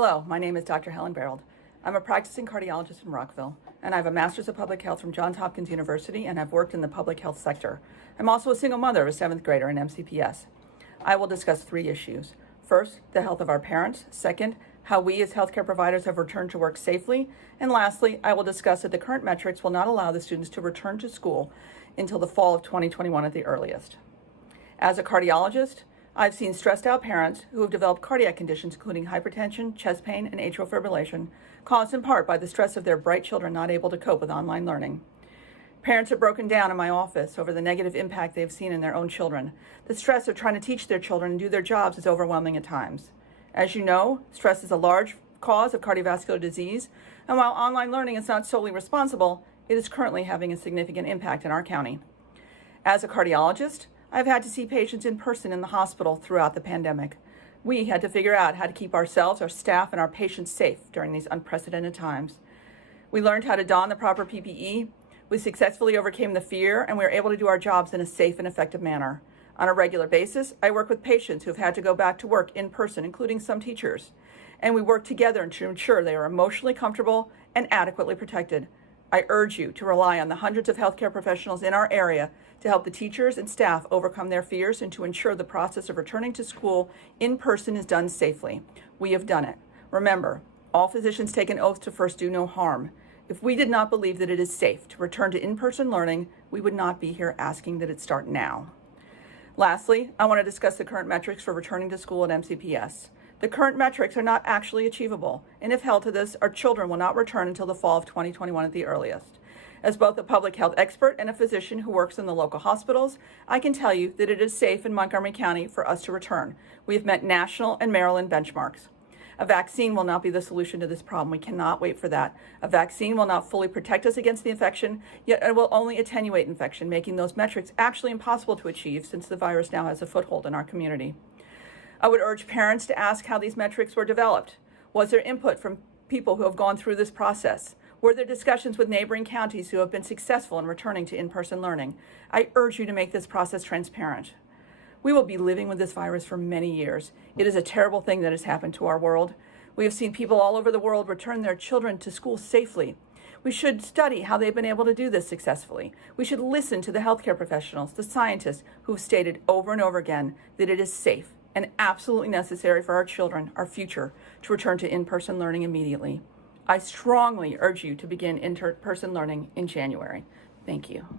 Hello, my name is Dr. Helen Barold. I'm a practicing cardiologist in Rockville, and I have a Master's of Public Health from Johns Hopkins University, and I've worked in the public health sector. I'm also a single mother of a 7th grader in MCPS. I will discuss 3 issues. First, the health of our parents. Second, how we as healthcare providers have returned to work safely. And lastly, I will discuss that the current metrics will not allow the students to return to school until the fall of 2021 at the earliest. As a cardiologist, I've seen stressed out parents who have developed cardiac conditions including hypertension, chest pain, and atrial fibrillation, caused in part by the stress of their bright children not able to cope with online learning. Parents are broken down in my office over the negative impact they've seen in their own children. The stress of trying to teach their children and do their jobs is overwhelming at times. As you know, stress is a large cause of cardiovascular disease, and while online learning is not solely responsible, it is currently having a significant impact in our county. As a cardiologist, I've had to see patients in person in the hospital throughout the pandemic. We had to figure out how to keep ourselves, our staff, and our patients safe during these unprecedented times. We learned how to don the proper PPE. We successfully overcame the fear, and we were able to do our jobs in a safe and effective manner. On a regular basis, I work with patients who have had to go back to work in person, including some teachers, and we work together to ensure they are emotionally comfortable and adequately protected. I urge you to rely on the hundreds of healthcare professionals in our area to help the teachers and staff overcome their fears and to ensure the process of returning to school in person is done safely. We have done it. Remember, all physicians take an oath to first do no harm. If we did not believe that it is safe to return to in-person learning, we would not be here asking that it start now. Lastly, I want to discuss the current metrics for returning to school at MCPS. The current metrics are not actually achievable, and if held to this, our children will not return until the fall of 2021 at the earliest. As both a public health expert and a physician who works in the local hospitals, I can tell you that it is safe in Montgomery County for us to return. We have met national and Maryland benchmarks. A vaccine will not be the solution to this problem. We cannot wait for that. A vaccine will not fully protect us against the infection, yet it will only attenuate infection, making those metrics actually impossible to achieve since the virus now has a foothold in our community. I would urge parents to ask how these metrics were developed. Was there input from people who have gone through this process? Were there discussions with neighboring counties who have been successful in returning to in-person learning? I urge you to make this process transparent. We will be living with this virus for many years. It is a terrible thing that has happened to our world. We have seen people all over the world return their children to school safely. We should study how they've been able to do this successfully. We should listen to the healthcare professionals, the scientists who have stated over and over again that it is safe and absolutely necessary for our children, our future, to return to in-person learning immediately. I strongly urge you to begin in-person learning in January. Thank you.